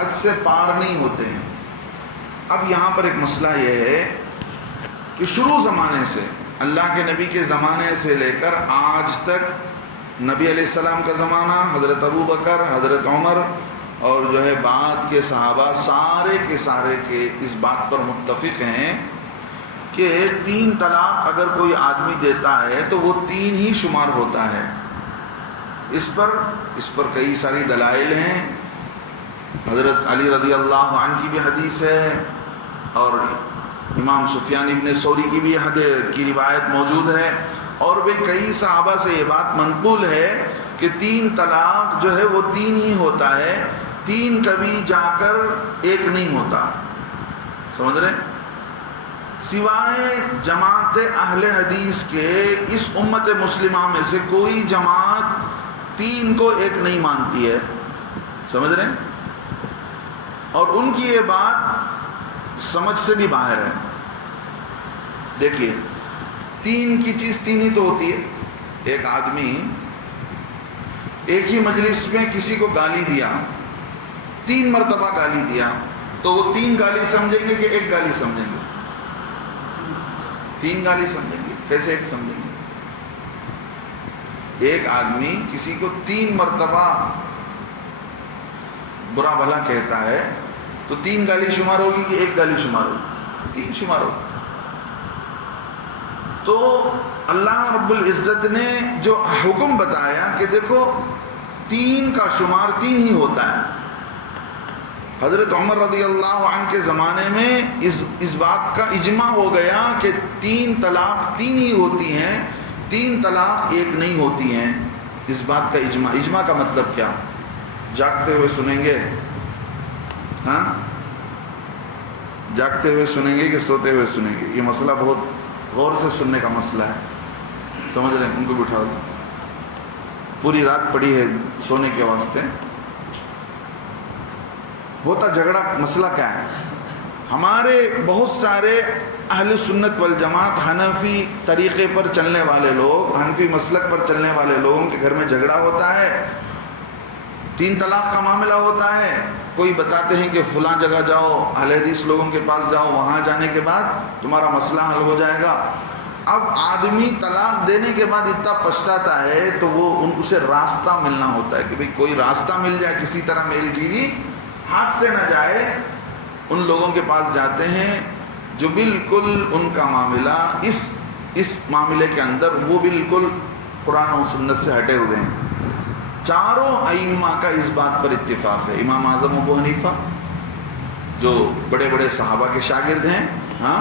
حد سے پار نہیں ہوتے ہیں۔ اب یہاں پر ایک مسئلہ یہ ہے کہ شروع زمانے سے، اللہ کے نبی کے زمانے سے لے کر آج تک، نبی علیہ السلام کا زمانہ، حضرت ابو بکر، حضرت عمر اور جو ہے بعد کے صحابہ، سارے کے اس بات پر متفق ہیں کہ 3 طلاق اگر کوئی آدمی دیتا ہے تو وہ 3 ہی شمار ہوتا ہے۔ اس پر کئی ساری دلائل ہیں۔ حضرت علی رضی اللہ عنہ کی بھی حدیث ہے، اور امام سفیان ابن ثوری کی بھی کی روایت موجود ہے، اور بھی کئی صحابہ سے یہ بات منقول ہے کہ 3 طلاق جو ہے وہ 3 ہی ہوتا ہے، 3 کبھی جا کر 1 نہیں ہوتا۔ سمجھ رہے ہیں؟ سوائے جماعت اہل حدیث کے اس امت مسلمہ میں سے کوئی جماعت 3 کو 1 نہیں مانتی ہے۔ سمجھ رہے ہیں؟ اور ان کی یہ بات سمجھ سے بھی باہر ہے۔ دیکھیے، 3 کی چیز 3 ہی تو ہوتی ہے۔ ایک آدمی ایک ہی مجلس میں کسی کو گالی دیا، 3 مرتبہ گالی دیا، تو وہ 3 گالی سمجھیں گے کہ 1 گالی سمجھیں گے؟ 3 گالی سمجھیں گے۔ کیسے 1 سمجھیں گے؟ ایک آدمی کسی کو 3 مرتبہ برا بھلا کہتا ہے تو 3 گالی شمار ہوگی کہ 1 گالی شمار ہوگی؟ 3 شمار ہوگی۔ تو اللہ رب العزت نے جو حکم بتایا کہ دیکھو 3 کا شمار 3 ہی ہوتا ہے۔ حضرت عمر رضی اللہ عنہ کے زمانے میں اس بات کا اجماع ہو گیا کہ 3 طلاق 3 ہی ہوتی ہیں، 3 طلاق 1 نہیں ہوتی ہیں۔ اس بات کا اجماع کا مطلب کیا؟ جاگتے ہوئے سنیں گے؟ ہاں، جاگتے ہوئے سنیں گے کہ سوتے ہوئے سنیں گے؟ یہ مسئلہ بہت غور سے سننے کا مسئلہ ہے۔ سمجھ رہے ہیں؟ ان کو بٹھا دو، پوری رات پڑی ہے سونے کے واسطے۔ ہوتا جھگڑا مسئلہ کیا ہے؟ ہمارے بہت سارے اہل سنت والجماعت حنفی طریقے پر چلنے والے لوگ، حنفی مسلک پر چلنے والے لوگوں کے گھر میں جھگڑا ہوتا ہے، 3 طلاق کا معاملہ ہوتا ہے، کوئی بتاتے ہیں کہ فلاں جگہ جاؤ، اہل حدیث لوگوں کے پاس جاؤ، وہاں جانے کے بعد تمہارا مسئلہ حل ہو جائے گا۔ اب آدمی طلاق دینے کے بعد اتنا پچھتاتا ہے تو وہ اسے راستہ ملنا ہوتا ہے کہ بھئی کوئی راستہ مل جائے، کسی طرح میری بیوی ہاتھ سے نہ جائے۔ ان لوگوں کے پاس جاتے ہیں جو بالکل ان کا معاملہ اس معاملے کے اندر وہ بالکل قرآن و سنت سے ہٹے ہوئے ہیں۔ چاروں ائمہ کا اس بات پر اتفاق ہے۔ امام اعظم ابو حنیفہ جو بڑے بڑے صحابہ کے شاگرد ہیں، ہاں،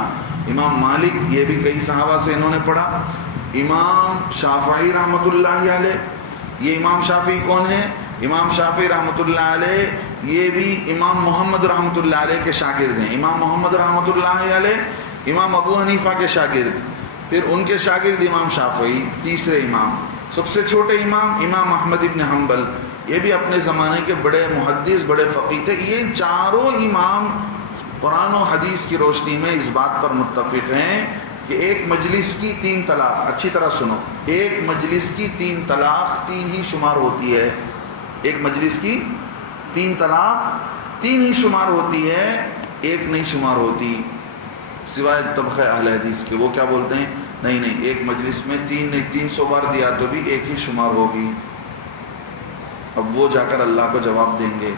امام مالک، یہ بھی کئی صحابہ سے انہوں نے پڑھا، امام شافعی رحمۃ اللہ علیہ، یہ امام شافعی کون ہیں؟ امام شافعی رحمۃ اللہ علیہ یہ بھی امام محمد رحمۃ اللہ علیہ کے شاگرد ہیں۔ امام محمد رحمۃ اللہ علیہ امام ابو حنیفہ کے شاگرد، پھر ان کے شاگرد امام شافعی، تیسرے امام، سب سے چھوٹے امام احمد ابن حنبل، یہ بھی اپنے زمانے کے بڑے محدث، بڑے فقیہ تھے۔ یہ چاروں امام قرآن و حدیث کی روشنی میں اس بات پر متفق ہیں کہ ایک مجلس کی 3 طلاق، اچھی طرح سنو، ایک مجلس کی 3 طلاق 3 ہی شمار ہوتی ہے۔ ایک مجلس کی 3 طلاق 3 ہی شمار ہوتی ہے، 1 نہیں شمار ہوتی، سوائے طبقہ اہل حدیث کے۔ وہ کیا بولتے ہیں؟ نہیں، ایک مجلس میں 3 نہیں، 300 بار دیا تو بھی 1 ہی شمار ہوگی۔ اب وہ جا کر اللہ کو جواب دیں گے۔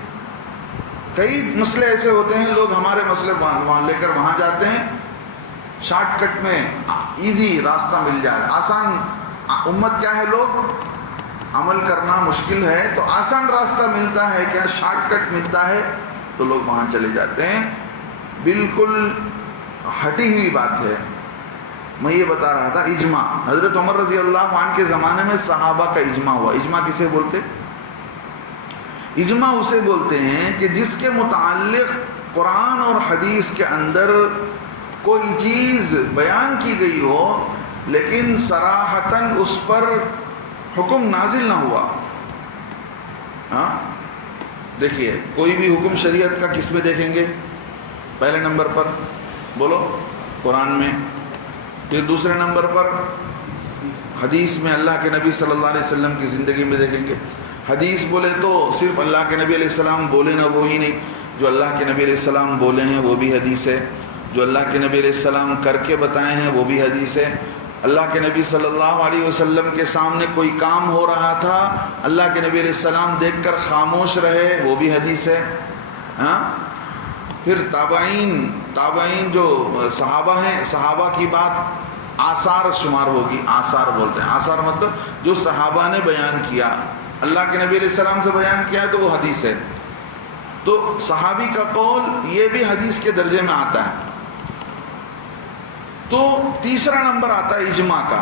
کئی مسئلے ایسے ہوتے ہیں، لوگ ہمارے مسئلے وہاں لے کر وہاں جاتے ہیں، شارٹ کٹ میں ایزی راستہ مل جائے، آسان۔ امت کیا ہے؟ لوگ عمل کرنا مشکل ہے تو آسان راستہ ملتا ہے، کیا شارٹ کٹ ملتا ہے تو لوگ وہاں چلے جاتے ہیں۔ بالکل ہٹی ہوئی بات ہے۔ میں یہ بتا رہا تھا، اجماع حضرت عمر رضی اللہ عنہ کے زمانے میں صحابہ کا اجماع ہوا۔ اجماع کسے بولتے؟ اجماع اسے بولتے ہیں کہ جس کے متعلق قرآن اور حدیث کے اندر کوئی چیز بیان کی گئی ہو لیکن صراحتاً اس پر حکم نازل نہ ہوا۔ ہاں، دیکھیے، کوئی بھی حکم شریعت کا کس میں دیکھیں گے؟ پہلے نمبر پر بولو قرآن میں، پھر دوسرے نمبر پر حدیث میں، اللہ کے نبی صلی اللہ علیہ وسلم کی زندگی میں دیکھیں گے۔ حدیث بولے تو صرف اللہ کے نبی علیہ السلام بولے نہ، وہی نہیں، جو اللہ کے نبی علیہ السلام بولے ہیں وہ بھی حدیث ہے، جو اللہ کے نبی علیہ السلام کر کے بتائے ہیں وہ بھی حدیث ہے، اللہ کے نبی صلی اللہ علیہ وسلم کے سامنے کوئی کام ہو رہا تھا، اللہ کے نبی علیہ السلام دیکھ کر خاموش رہے، وہ بھی حدیث ہے۔ ہاں، پھر تابعین جو صحابہ ہیں، صحابہ کی بات آثار شمار ہوگی، آثار بولتے ہیں، آثار مطلب جو صحابہ نے بیان کیا، اللہ کے نبی علیہ السلام سے بیان کیا ہے تو وہ حدیث ہے۔ تو صحابی کا قول یہ بھی حدیث کے درجے میں آتا ہے۔ تو تیسرا نمبر آتا ہے اجماع کا،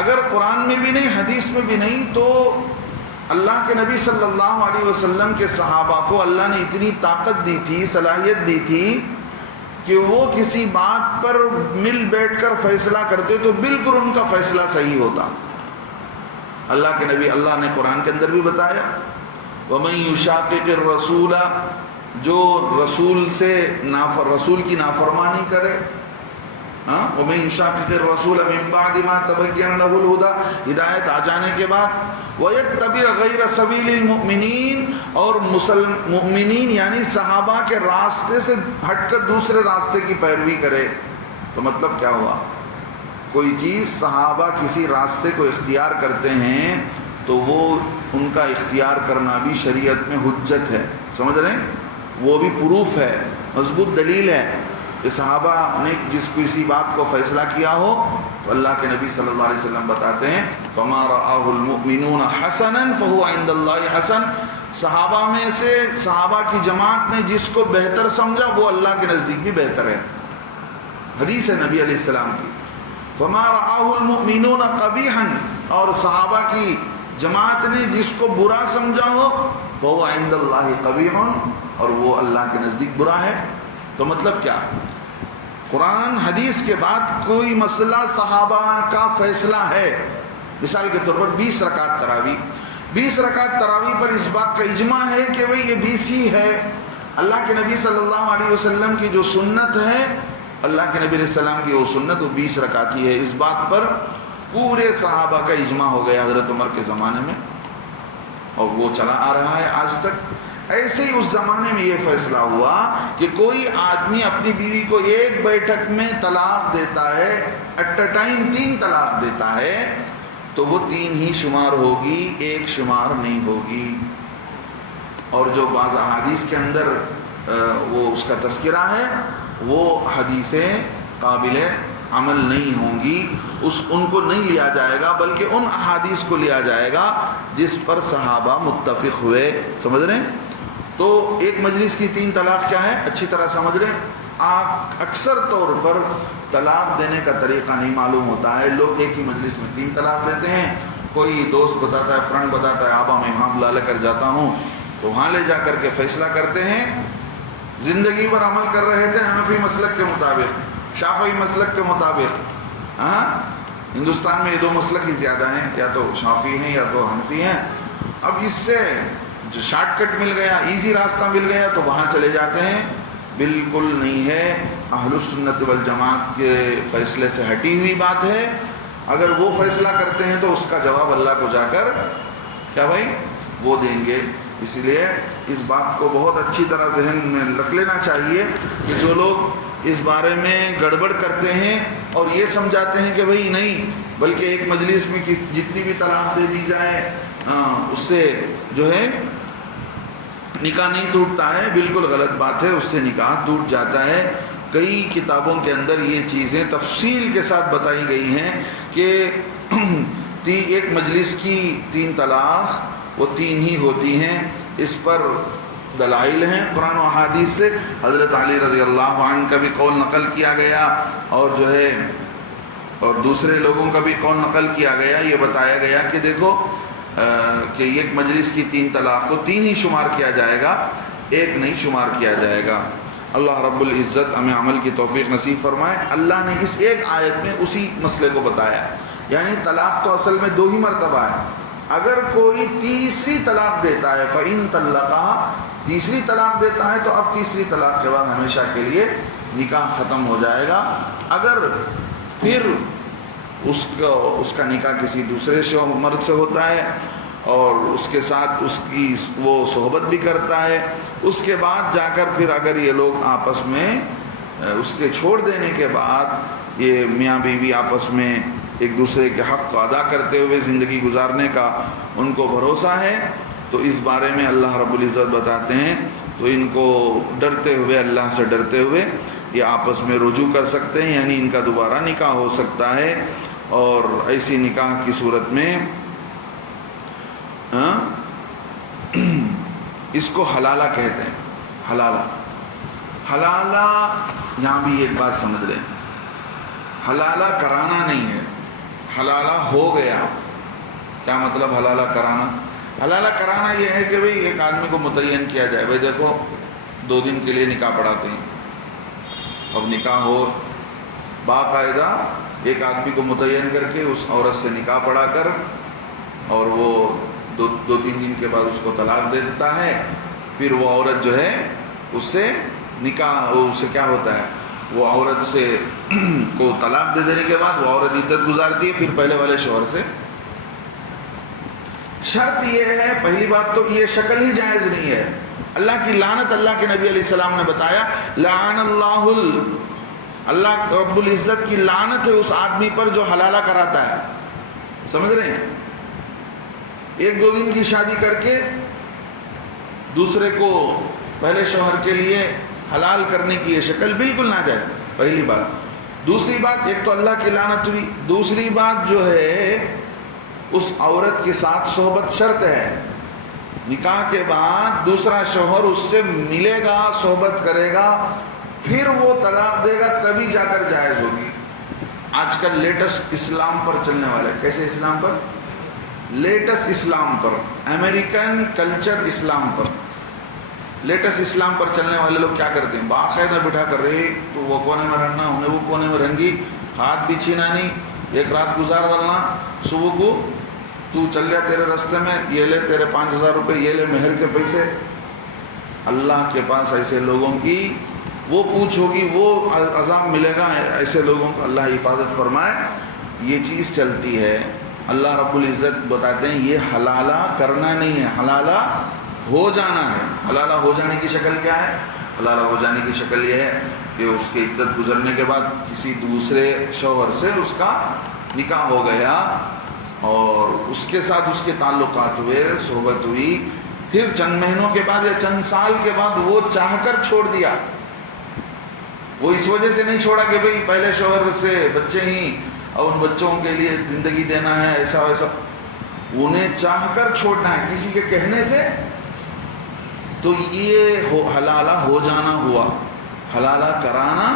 اگر قرآن میں بھی نہیں حدیث میں بھی نہیں تو اللہ کے نبی صلی اللہ علیہ وسلم کے صحابہ کو اللہ نے اتنی طاقت دی تھی، صلاحیت دی تھی کہ وہ کسی بات پر مل بیٹھ کر فیصلہ کرتے تو بالکل ان کا فیصلہ صحیح ہوتا۔ اللہ کے نبی، اللہ نے قرآن کے اندر بھی بتایا وَمَن يُشَاقِقِ الرَّسُولَ، جو رسول کی نافرمانی کرے، وَمَن يُشَاقِقِ الرَّسُولَ مِن بَعْدِ مَا تَبَيَّنَ لَهُ الْهُدَى، ہدایت آ جانے کے بعد، وَيَتَّبِعْ غَيْرَ سَبِيلِ الْمُؤْمِنِينَ، اور مؤمنین یعنی صحابہ کے راستے سے ہٹ کر دوسرے راستے کی پیروی کرے، تو مطلب کیا ہوا؟ کوئی چیز صحابہ کسی راستے کو اختیار کرتے ہیں تو وہ ان کا اختیار کرنا بھی شریعت میں حجت ہے، سمجھ رہے ہیں؟ وہ بھی پروف ہے، مضبوط دلیل ہے کہ صحابہ نے جس کسی بات کو فیصلہ کیا ہو تو اللہ کے نبی صلی اللہ علیہ وسلم بتاتے ہیں فَمَا رَآهُ الْمُؤْمِنُونَ حَسَنًا فَهُوَ عِنْدَ اللَّهِ حَسَنٌ، صحابہ میں سے صحابہ کی جماعت نے جس کو بہتر سمجھا وہ اللہ کے نزدیک بھی بہتر ہے، حدیث ہے نبی علیہ السلام کی۔ فَمَا رَآهُ الْمُؤْمِنُونَ قَبِيحًا، اور صحابہ کی جماعت نے جس کو برا سمجھا ہو وَهُوَ عِنْدَ اللَّهِ قَبِيحٌ، اور وہ اللہ کے نزدیک برا ہے۔ تو مطلب کیا؟ قرآن حدیث کے بعد کوئی مسئلہ صحابہ کا فیصلہ ہے، مثال کے طور پر 20 رکعت تراویح پر اس بات کا اجماع ہے کہ بھئی یہ 20 ہی ہے، اللہ کے نبی صلی اللہ علیہ وسلم کی جو سنت ہے، اللہ کے نبی علیہ السلام کی وہ سنت وہ 20 رکعت ہی ہے، اس بات پر پورے صحابہ کا اجماع ہو گیا حضرت عمر کے زمانے میں، اور وہ چلا آ رہا ہے آج تک۔ ایسے ہی اس زمانے میں یہ فیصلہ ہوا کہ کوئی آدمی اپنی بیوی کو ایک بیٹھک میں طلاق دیتا ہے، ایٹ اے ٹائم 3 طلاق دیتا ہے، تو وہ 3 ہی شمار ہوگی، 1 شمار نہیں ہوگی۔ اور جو بعض احادیث کے اندر وہ اس کا تذکرہ ہے وہ حدیثیں قابل عمل نہیں ہوں گی، ان کو نہیں لیا جائے گا، بلکہ ان احادیث کو لیا جائے گا جس پر صحابہ متفق ہوئے، سمجھ رہے ہیں؟ تو ایک مجلس کی 3 طلاق کیا ہے اچھی طرح سمجھ رہے ہیں؟ اکثر طور پر طلاق دینے کا طریقہ نہیں معلوم ہوتا ہے، لوگ ایک ہی مجلس میں 3 طلاق دیتے ہیں۔ کوئی دوست بتاتا ہے، فرینڈ بتاتا ہے آبا میں وہاں بلا لے کر جاتا ہوں، تو وہاں لے جا کر کے فیصلہ کرتے ہیں۔ زندگی بھر عمل کر رہے تھے حنفی مسلک کے مطابق، شافعی مسلک کے مطابق، ہندوستان میں یہ 2 مسلک ہی زیادہ ہیں، یا تو شافعی ہیں یا تو حنفی ہیں۔ اب اس سے جو شارٹ کٹ مل گیا، ایزی راستہ مل گیا تو وہاں چلے جاتے ہیں، بالکل نہیں ہے، اہل السنت والجماعت کے فیصلے سے ہٹی ہوئی بات ہے۔ اگر وہ فیصلہ کرتے ہیں تو اس کا جواب اللہ کو جا کر کیا بھائی وہ دیں گے۔ اس لیے اس بات کو بہت اچھی طرح ذہن میں رکھ لینا چاہیے کہ جو لوگ اس بارے میں گڑبڑ کرتے ہیں اور یہ سمجھاتے ہیں کہ بھائی نہیں، بلکہ ایک مجلس میں جتنی بھی طلاق دے دی جائے اس سے جو ہے نکاح نہیں ٹوٹتا ہے، بالکل غلط بات ہے، اس سے نکاح ٹوٹ جاتا ہے۔ کئی کتابوں کے اندر یہ چیزیں تفصیل کے ساتھ بتائی گئی ہیں کہ ایک مجلس کی 3 طلاق وہ 3 ہی ہوتی ہیں، اس پر دلائل ہیں قرآن و احادیث سے۔ حضرت علی رضی اللہ عنہ کا بھی قول نقل کیا گیا، اور جو ہے اور دوسرے لوگوں کا بھی قول نقل کیا گیا، یہ بتایا گیا کہ دیکھو کہ ایک مجلس کی 3 طلاق کو 3 ہی شمار کیا جائے گا، 1 نہیں شمار کیا جائے گا۔ اللہ رب العزت ہمیں عمل کی توفیق نصیب فرمائے۔ اللہ نے اس ایک آیت میں اسی مسئلے کو بتایا، یعنی طلاق تو اصل میں 2 ہی مرتبہ ہے۔ اگر کوئی تیسری طلاق دیتا ہے فَإِن طَلَّقَهَا، تیسری طلاق دیتا ہے تو اب تیسری طلاق کے بعد ہمیشہ کے لیے نکاح ختم ہو جائے گا۔ اگر پھر اس کا نکاح کسی دوسرے مرد سے ہوتا ہے اور اس کے ساتھ اس کی وہ صحبت بھی کرتا ہے اس کے بعد جا کر پھر اگر یہ لوگ آپس میں اس کے چھوڑ دینے کے بعد یہ میاں بیوی آپس میں ایک دوسرے کے حق کو ادا کرتے ہوئے زندگی گزارنے کا ان کو بھروسہ ہے، تو اس بارے میں اللہ رب العزت بتاتے ہیں تو ان کو ڈرتے ہوئے، اللہ سے ڈرتے ہوئے یہ آپس میں رجوع کر سکتے ہیں، یعنی ان کا دوبارہ نکاح ہو سکتا ہے۔ اور ایسی نکاح کی صورت میں اس کو حلالہ کہتے ہیں۔ حلالہ یہاں بھی ایک بات سمجھ لیں، حلالہ کرانا نہیں ہے، حلالہ ہو گیا۔ کیا مطلب حلالہ کرانا؟ حلالہ کرانا یہ ہے کہ بھئی ایک آدمی کو متعین کیا جائے، بھئی دیکھو 2 دن کے لیے نکاح پڑھاتے ہیں، اب نکاح ہو، باقاعدہ ایک آدمی کو متعین کر کے اس عورت سے نکاح پڑھا کر، اور وہ 2-3 دن کے بعد اس کو طلاق دے دیتا ہے، پھر وہ عورت جو ہے اس سے نکاح، اس سے کیا ہوتا ہے، وہ عورت سے کو طلاق دے دینے کے بعد وہ عورت عدت گزارتی ہے پھر پہلے والے شوہر سے۔ شرط یہ ہے، پہلی بات تو یہ شکل ہی جائز نہیں ہے۔ اللہ کی لعنت، اللہ کے نبی علیہ السلام نے بتایا لعن اللہ رب العزت کی لعنت ہے اس آدمی پر جو حلالہ کراتا ہے۔ سمجھ رہے ہیں؟ 1-2 دن کی شادی کر کے دوسرے کو پہلے شوہر کے لیے حلال کرنے کی یہ شکل بالکل نہ جائے، پہلی بات۔ دوسری بات، ایک تو اللہ کی لعنت ہوئی، دوسری بات جو ہے اس عورت کے ساتھ صحبت شرط ہے۔ نکاح کے بعد دوسرا شوہر اس سے ملے گا، صحبت کرے گا، پھر وہ طلاق دے گا، تبھی جا کر جائز ہوگی۔ آج کل لیٹسٹ اسلام پر چلنے والے، کیسے اسلام پر؟ لیٹسٹ اسلام پر، امریکن کلچر اسلام پر، لیٹسٹ اسلام پر چلنے والے لوگ کیا کرتے ہیں؟ باقاعدہ بٹھا کر رہے تو وہ کونے میں رہنا، انہیں وہ کونے میں رہنگی، ہاتھ بھی چھینا نہیں، ایک رات گزار ڈالنا، صبح کو تو چل جا تیرے راستے میں، یہ لے تیرے 5000 روپے، یہ لے مہر کے پیسے۔ اللہ کے پاس ایسے لوگوں کی وہ پوچھ ہوگی، وہ عذاب ملے گا، ایسے لوگوں کو اللہ حفاظت فرمائے۔ یہ چیز چلتی ہے، اللہ رب العزت بتاتے ہیں یہ حلالہ کرنا نہیں ہے، حلالہ ہو جانا ہے۔ حلالہ ہو جانے کی شکل کیا ہے؟ حلالہ ہو جانے کی شکل یہ ہے کہ اس کی عدت گزرنے کے بعد کسی دوسرے شوہر سے اس کا نکاح ہو گیا اور اس کے ساتھ اس کے تعلقات ہوئے، صحبت ہوئی، پھر چند مہینوں کے بعد یا چند سال کے بعد وہ چاہ کر چھوڑ دیا۔ وہ اس وجہ سے نہیں چھوڑا کہ بھئی پہلے شوہر سے بچے ہی اور ان بچوں کے لیے زندگی دینا ہے، ایسا ویسا، انہیں چاہ کر چھوڑنا ہے کسی کے کہنے سے، تو یہ حلالہ ہو جانا ہوا۔ حلالہ کرانا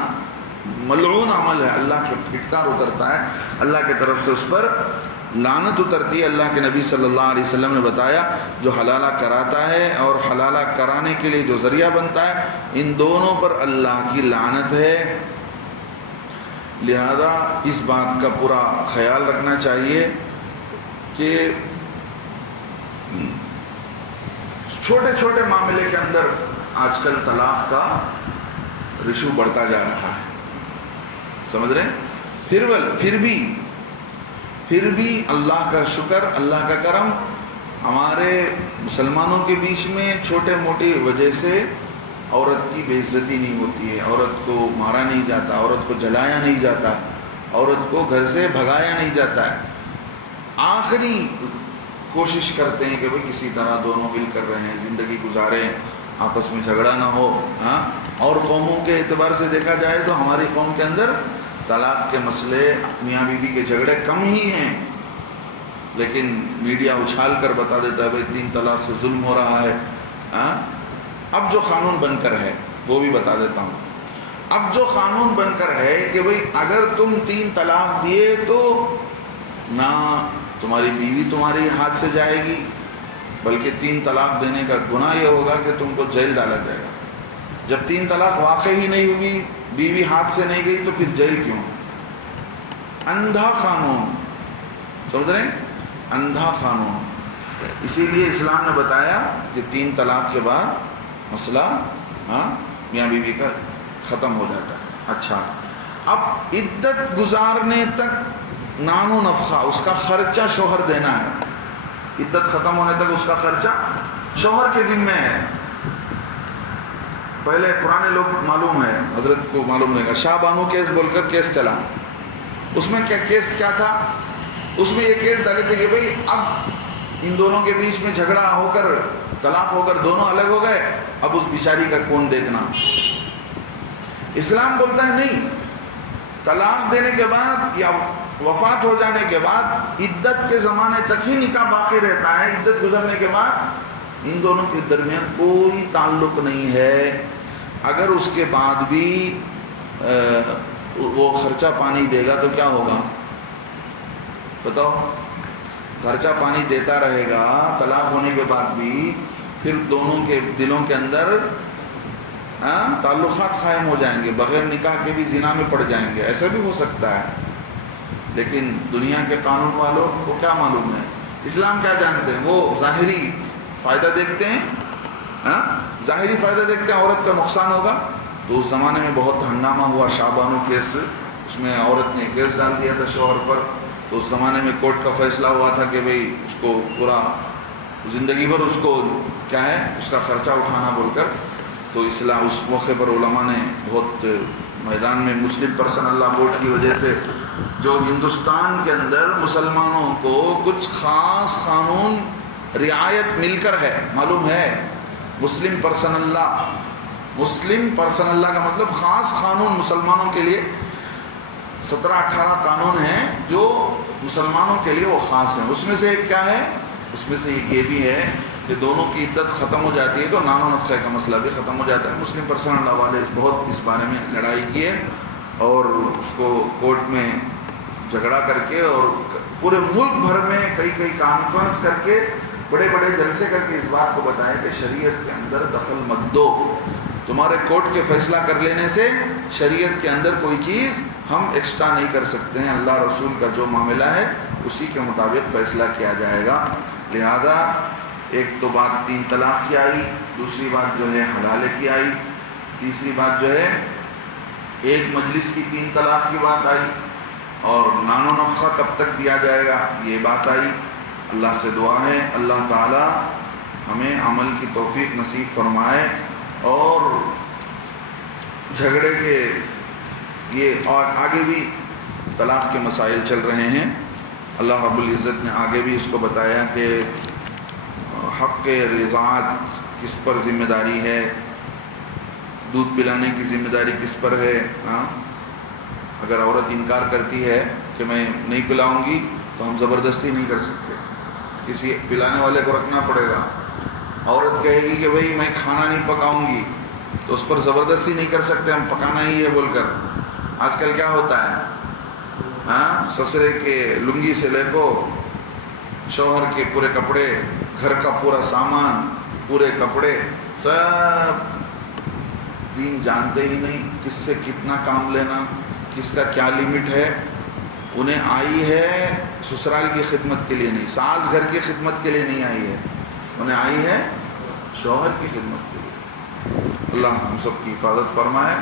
ملعون عمل ہے، اللہ کے پھٹکار اترتا ہے، اللہ کی طرف سے اس پر لعنت اترتی ہے۔ اللہ کے نبی صلی اللہ علیہ وسلم نے بتایا جو حلالہ کراتا ہے اور حلالہ کرانے کے لیے جو ذریعہ بنتا ہے، ان دونوں پر اللہ کی لعنت ہے۔ لہذا اس بات کا پورا خیال رکھنا چاہیے کہ چھوٹے چھوٹے معاملے کے اندر آج کل طلاق کا ریشو بڑھتا جا رہا ہے، سمجھ رہے ہیں؟ پھر بھی اللہ کا شکر، اللہ کا کرم، ہمارے مسلمانوں کے بیچ میں چھوٹے موٹی وجہ سے عورت کی بے عزتی نہیں ہوتی ہے، عورت کو مارا نہیں جاتا، عورت کو جلایا نہیں جاتا، عورت کو گھر سے بھگایا نہیں جاتا ہے۔ آخری کوشش کرتے ہیں کہ بھئی کسی طرح دونوں مل کر رہیں، زندگی گزاریں، آپس میں جھگڑا نہ ہو۔ اور قوموں کے اعتبار سے دیکھا جائے تو ہماری قوم کے اندر طلاق کے مسئلے، میاں بیوی کے جھگڑے کم ہی ہیں، لیکن میڈیا اچھال کر بتا دیتا ہے بھئی 3 طلاق سے ظلم ہو رہا ہے۔ اب جو قانون بن کر ہے وہ بھی بتا دیتا ہوں، اب جو قانون بن کر ہے کہ بھئی اگر تم 3 طلاق دیے تو نہ تمہاری بیوی تمہارے ہاتھ سے جائے گی، بلکہ 3 طلاق دینے کا گناہ یہ ہوگا کہ تم کو جیل ڈالا جائے گا۔ جب 3 طلاق واقع ہی نہیں ہوگی، بیوی ہاتھ سے نہیں گئی، تو پھر جیل کیوں؟ اندھا قانون، سمجھ رہے ہیں؟ اندھا قانون۔ اسی لیے اسلام نے بتایا کہ 3 طلاق کے بعد مسئلہ میاں بیوی کا ختم ہو جاتا ہے۔ اچھا، اب عدت گزارنے تک نان و نفقہ، اس کا خرچہ شوہر دینا ہے۔ عدت ختم ہونے تک اس کا خرچہ شوہر کے ذمہ ہے۔ پہلے پرانے لوگ معلوم ہے، حضرت کو معلوم رہے گا، شاہ بانو کیس بول کر کیس چلا. اس میں کیس کیا تھا؟ اس میں یہ کیس ڈالے تھے کہ بھئی اب ان دونوں کے بیچ میں جھگڑا ہو کر طلاق ہو کر دونوں الگ ہو گئے، اب اس بیچاری کا کون دیکھنا. اسلام بولتا ہے نہیں، طلاق دینے کے بعد یا وفات ہو جانے کے بعد عدت کے زمانے تک ہی نکاح باقی رہتا ہے. عدت گزرنے کے بعد ان دونوں کے درمیان کوئی تعلق نہیں ہے. اگر اس کے بعد بھی وہ خرچہ پانی دے گا تو کیا ہوگا بتاؤ؟ خرچہ پانی دیتا رہے گا طلاق ہونے کے بعد بھی، پھر دونوں کے دلوں کے اندر تعلقات قائم ہو جائیں گے، بغیر نکاح کے بھی زنا میں پڑ جائیں گے. ایسا بھی ہو سکتا ہے. لیکن دنیا کے قانون والوں کو کیا معلوم ہے؟ اسلام کیا جانتے ہیں؟ وہ ظاہری فائدہ دیکھتے ہیں، ظاہری فائدہ دیکھتے ہیں. عورت کا نقصان ہوگا تو اس زمانے میں بہت ہنگامہ ہوا. شاہ بانو کیس، اس میں عورت نے کیس ڈال دیا تھا شوہر پر. تو اس زمانے میں کورٹ کا فیصلہ ہوا تھا کہ بھئی اس کو پورا زندگی بھر اس کو کیا ہے اس کا خرچہ اٹھانا بول کر. تو اسلام اس موقع پر علماء نے بہت میدان میں مسلم پرسنل لا بورڈ کی وجہ سے جو ہندوستان کے اندر مسلمانوں کو کچھ خاص قانون رعایت مل کر ہے، معلوم ہے؟ مسلم پرسنل لا کا مطلب خاص قانون مسلمانوں کے لیے 17-18 قانون ہیں جو مسلمانوں کے لیے وہ خاص ہیں. اس میں سے ایک کیا ہے؟ اس میں سے ایک یہ بھی ہے کہ دونوں کی عدت ختم ہو جاتی ہے تو نان و نفقہ کا مسئلہ بھی ختم ہو جاتا ہے. مسلم پرسنل لا والے بہت اس بارے میں لڑائی کیے اور اس کو کورٹ میں جھگڑا کر کے اور پورے ملک بھر میں کئی کانفرنس کر کے بڑے جلسے کر کے اس بات کو بتایا کہ شریعت کے اندر دخل مت دو. تمہارے کورٹ کے فیصلہ کر لینے سے شریعت کے اندر کوئی چیز ہم ایکسٹرا نہیں کر سکتے ہیں. اللہ رسول کا جو معاملہ ہے اسی کے مطابق فیصلہ کیا جائے گا. لہذا ایک تو بات 3 طلاق کی آئی، دوسری بات جو ہے حلالے کی آئی، تیسری بات جو ہے ایک مجلس کی 3 طلاق کی بات آئی، اور نان و نفقہ کب تک دیا جائے گا یہ بات آئی. اللہ سے دعا ہے اللہ تعالی ہمیں عمل کی توفیق نصیب فرمائے اور جھگڑے کے یہ اور آگے بھی طلاق کے مسائل چل رہے ہیں. اللہ رب العزت نے آگے بھی اس کو بتایا کہ حق رضاعت کس پر ذمہ داری ہے، دودھ پلانے کی ذمہ داری کس پر ہے. اگر عورت انکار کرتی ہے کہ میں نہیں پلاؤں گی تو ہم زبردستی نہیں کر سکتے، کسی پلانے والے کو رکھنا پڑے گا. عورت کہے گی کہ بھئی میں کھانا نہیں پکاؤں گی تو اس پر زبردستی نہیں کر سکتے، ہم پکانا ہی ہے بول کر. آج کل کیا ہوتا ہے، سسرے کے لنگی سے لے کو شوہر کے پورے کپڑے، گھر کا پورا سامان، پورے کپڑے سب دین جانتے ہی نہیں، کس سے کتنا کام لینا، کس کا کیا لیمٹ ہے. انہیں آئی ہے سسرال کی خدمت کے لیے نہیں، ساس گھر کی خدمت کے لیے نہیں آئی ہے، انہیں آئی ہے شوہر کی خدمت کے لیے. اللہ ہم سب کی حفاظت فرمائے.